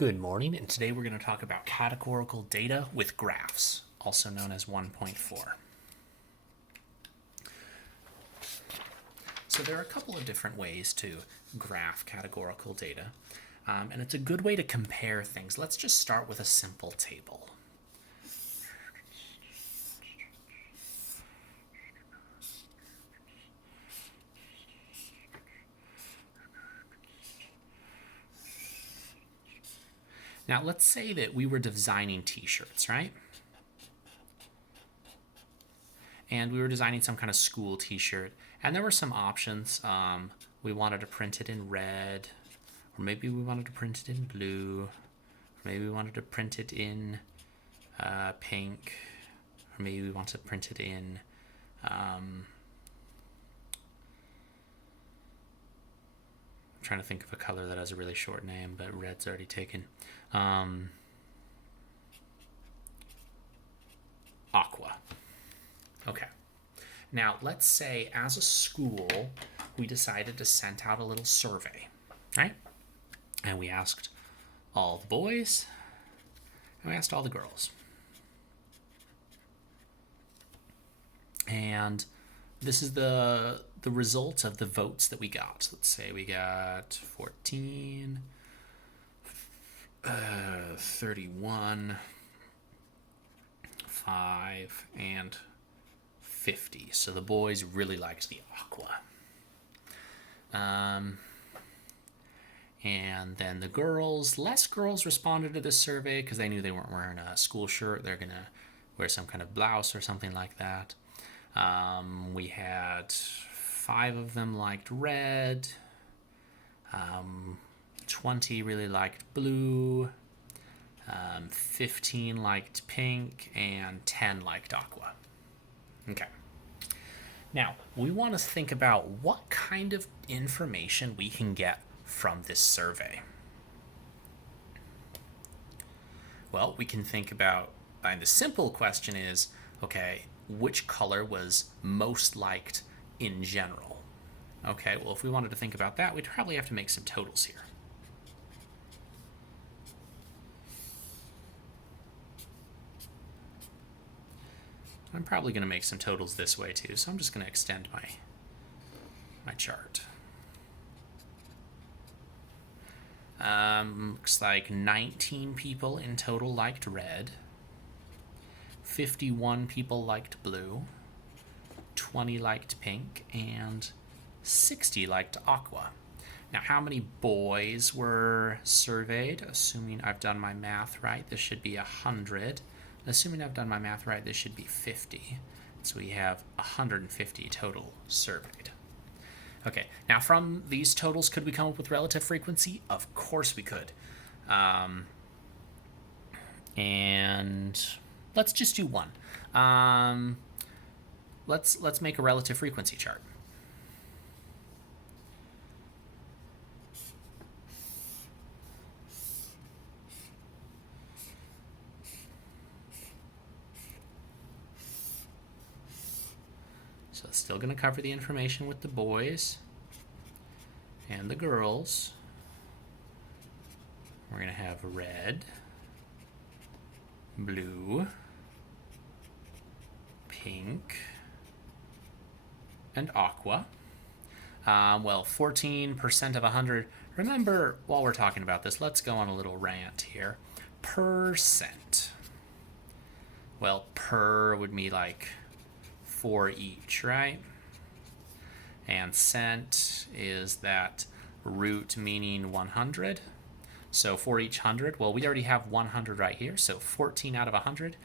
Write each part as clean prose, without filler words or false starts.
Good morning, and today we're going to talk about categorical data with graphs, also known as 1.4. So there are a couple of different ways to graph categorical data, and it's a good way to compare things. Let's just start with a simple table. Now let's say that we were designing t-shirts, right? And we were designing some kind of school t-shirt, and there were some options. We wanted to print it in red, or maybe we wanted to print it in blue, or maybe we wanted to print it in pink, or maybe we wanted to print it in I'm trying to think of a color that has a really short name, but red's already taken. Aqua. Okay. Now, let's say as a school, we decided to send out a little survey, right? And we asked all the boys, and we asked all the girls. And this is the result of the votes that we got. Let's say we got 14, 31, 5, and 50. So the boys really liked the aqua. And then the girls, less girls responded to this survey because they knew they weren't wearing a school shirt. They're going to wear some kind of blouse or something like that. We had 5 of them liked red. 20 really liked blue. 15 liked pink, and 10 liked aqua. Okay. Now, we want to think about what kind of information we can get from this survey. Well, we can think about, and the simple question is, okay, which color was most liked in general? Okay, well, if we wanted to think about that, we'd probably have to make some totals here. I'm probably going to make some totals this way too, so I'm just going to extend my chart. Looks like 19 people in total liked red. 51 people liked blue. 20 liked pink, and 60 liked aqua. Now, how many boys were surveyed? Assuming I've done my math right, this should be 100. Assuming I've done my math right, this should be 50. So we have 150 total surveyed. Okay, now from these totals, could we come up with relative frequency? Of course we could. And let's just do one. Let's make a relative frequency chart. So it's still going to cover the information with the boys and the girls. We're going to have red, blue, pink, and aqua. Well, 14% of 100. Remember, while we're talking about this, let's go on a little rant here. Percent. Well, per would be like for each, right? And cent is that root meaning 100. So for each 100, well, we already have 100 right here, so 14 out of 100.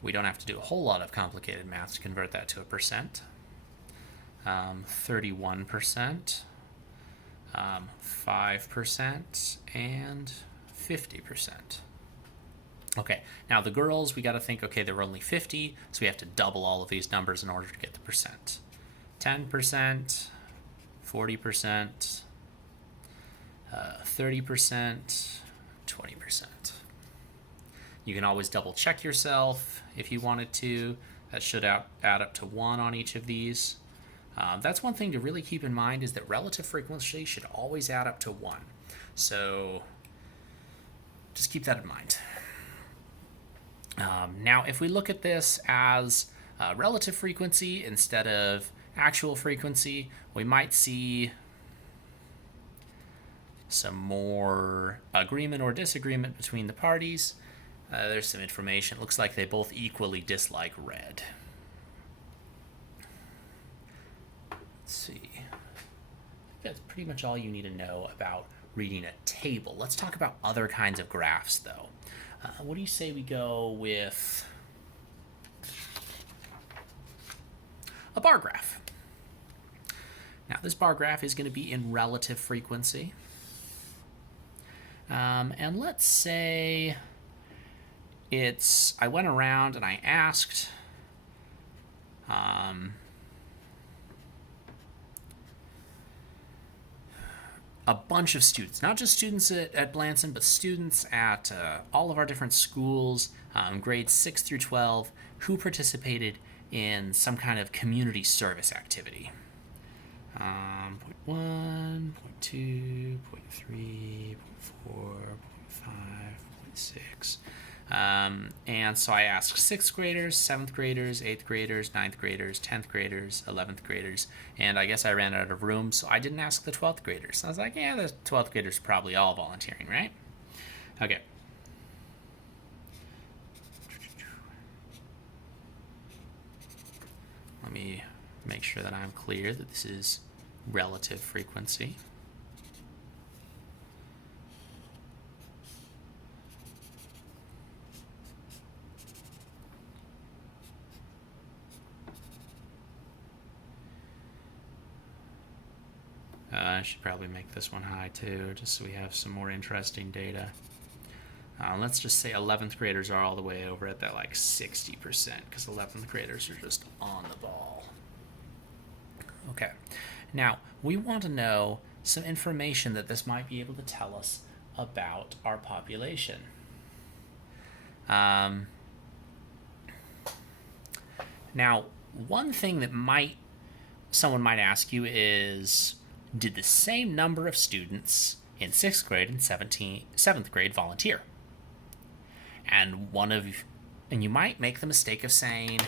We don't have to do a whole lot of complicated math to convert that to a percent. 31%, 5%, and 50%. Okay, now the girls, we got to think, okay, there were only 50, so we have to double all of these numbers in order to get the percent. 10%, 40%, 30%, 20%. You can always double check yourself if you wanted to. That should add up to 1 on each of these. That's one thing to really keep in mind, is that relative frequency should always add up to 1. So just keep that in mind. Now, if we look at this as relative frequency instead of actual frequency, we might see some more agreement or disagreement between the parties. There's some information. It looks like they both equally dislike red. Let's see. That's pretty much all you need to know about reading a table. Let's talk about other kinds of graphs, though. What do you say we go with a bar graph? Now, this bar graph is going to be in relative frequency. And let's say I went around and I asked a bunch of students, not just students at Blanson, but students at all of our different schools, grades 6 through 12, who participated in some kind of community service activity. Point 1, point 2, point 3, point 4, point 5, point 6. And so I asked 6th graders, 7th graders, 8th graders, 9th graders, 10th graders, 11th graders, and I guess I ran out of room, so I didn't ask the 12th graders. I was like, yeah, the 12th graders are probably all volunteering, right? Okay. Let me make sure that I'm clear that this is relative frequency. I should probably make this one high too, just so we have some more interesting data. Let's just say 11th graders are all the way over at that like 60%, because 11th graders are just on the ball. Okay, now we want to know some information that this might be able to tell us about our population. Now, one thing that someone might ask you is, did the same number of students in 6th grade and 7th grade volunteer? And you might make the mistake of saying,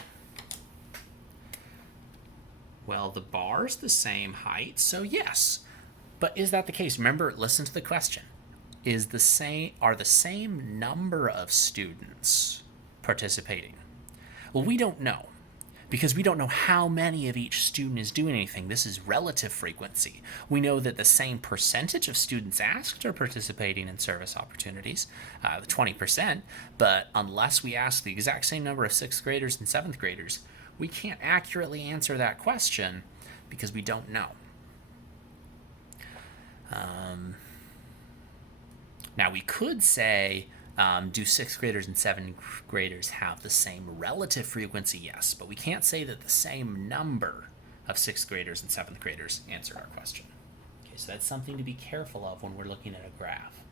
well, the bar's the same height, so yes. But is that the case? Remember, listen to the question. Are the same number of students participating? Well, we don't know, because we don't know how many of each student is doing anything. This is relative frequency. We know that the same percentage of students asked are participating in service opportunities, the 20%, but unless we ask the exact same number of 6th graders and 7th graders, we can't accurately answer that question because we don't know. Now, we could say, do 6th graders and 7th graders have the same relative frequency? Yes, but we can't say that the same number of 6th graders and 7th graders answer our question. Okay, so that's something to be careful of when we're looking at a graph.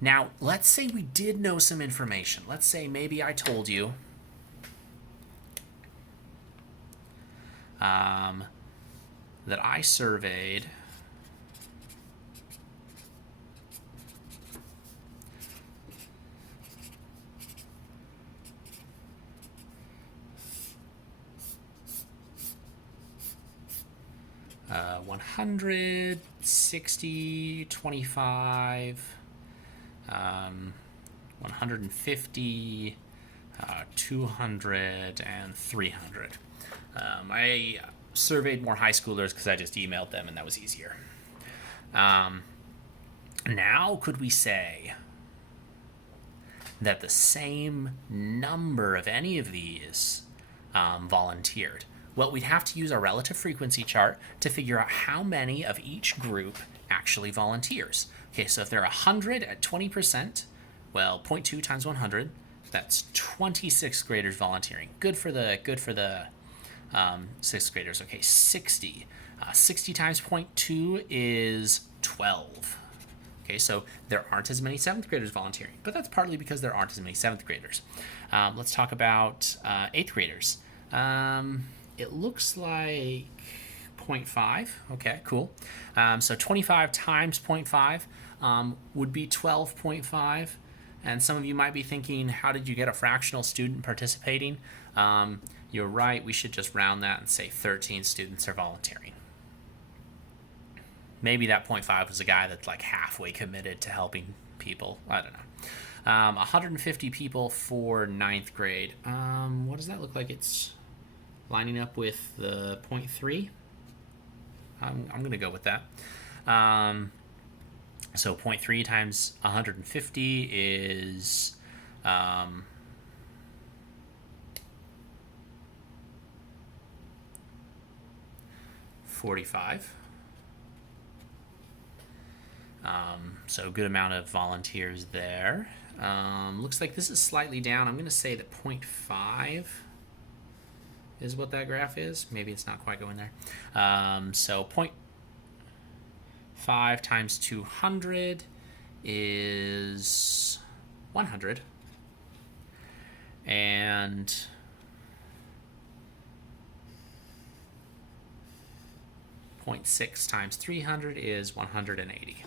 Now, let's say we did know some information. Let's say maybe I told you that I surveyed 100, 60, 25, 150, 200, and 300. I surveyed more high schoolers because I just emailed them and that was easier. Now, could we say that the same number of any of these volunteered? Well, we'd have to use our relative frequency chart to figure out how many of each group actually volunteers. Okay, so if they're 100 at 20%, well, 0.2 times 100, that's 26 graders volunteering. Good for the 6th graders. Okay, 60. 60 times 0.2 is 12. Okay, so there aren't as many 7th graders volunteering, but that's partly because there aren't as many 7th graders. Let's talk about 8th graders. It looks like 0.5. Okay, cool. So 25 times 0.5 would be 12.5. And some of you might be thinking, how did you get a fractional student participating? You're right, we should just round that and say 13 students are volunteering. Maybe that 0.5 was a guy that's like halfway committed to helping people. I don't know. 150 people for 9th grade. What does that look like? It's lining up with the 0.3. I'm going to go with that. So 0.3 times 150 is 45. So good amount of volunteers there. Looks like this is slightly down. I'm going to say that 0.5 is what that graph is. Maybe it's not quite going there. So 0.5 times 200 is 100. And 0.6 times 300 is 180.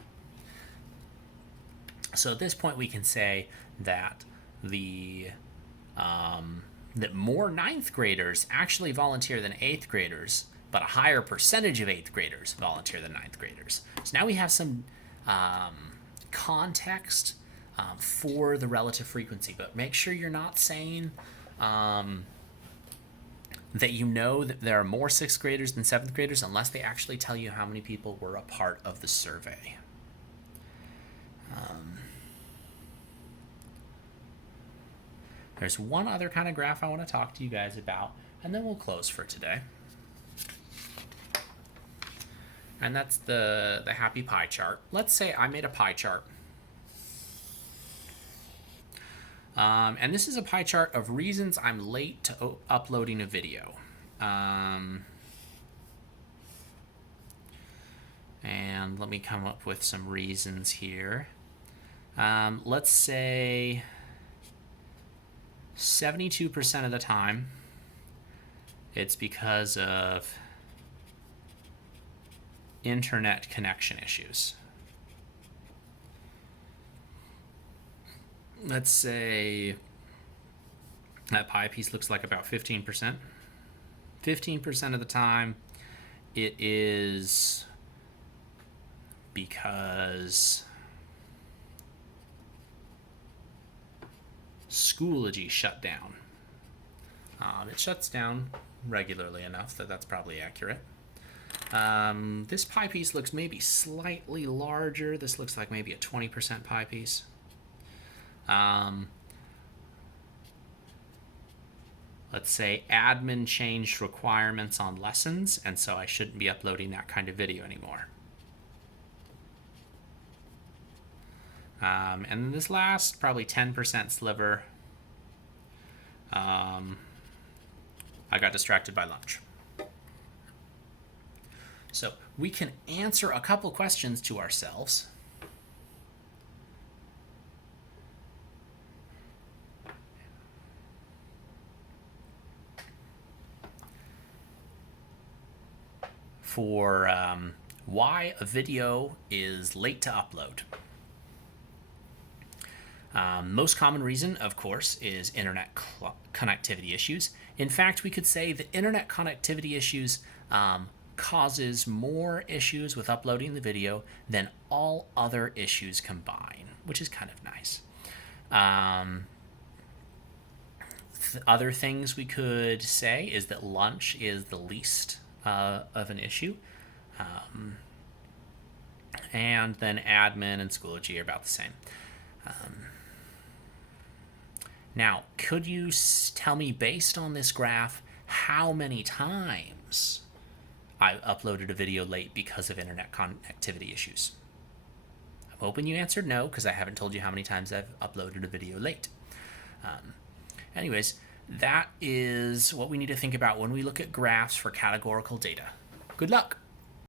So at this point we can say that that more 9th graders actually volunteer than 8th graders, but a higher percentage of 8th graders volunteer than 9th graders. So now we have some context for the relative frequency, but make sure you're not saying that you know that there are more 6th graders than 7th graders unless they actually tell you how many people were a part of the survey. There's one other kind of graph I want to talk to you guys about, and then we'll close for today. And that's the happy pie chart. Let's say I made a pie chart. And this is a pie chart of reasons I'm late to uploading a video. And let me come up with some reasons here. Let's say 72% of the time it's because of internet connection issues. Let's say that pie piece looks like about 15%. 15% of the time it is because Schoology shut down. It shuts down regularly enough that that's probably accurate. This pie piece looks maybe slightly larger. This looks like maybe a 20% pie piece. Let's say admin changed requirements on lessons, and so I shouldn't be uploading that kind of video anymore. And this last, probably 10% sliver, I got distracted by lunch. So we can answer a couple questions to ourselves. For why a video is late to upload. Most common reason, of course, is internet connectivity issues. In fact, we could say that internet connectivity issues causes more issues with uploading the video than all other issues combined, which is kind of nice. Other things we could say is that lunch is the least of an issue. And then admin and Schoology are about the same. Now, could you tell me, based on this graph, how many times I uploaded a video late because of internet connectivity issues? I'm hoping you answered no, because I haven't told you how many times I've uploaded a video late. Anyways, that is what we need to think about when we look at graphs for categorical data. Good luck!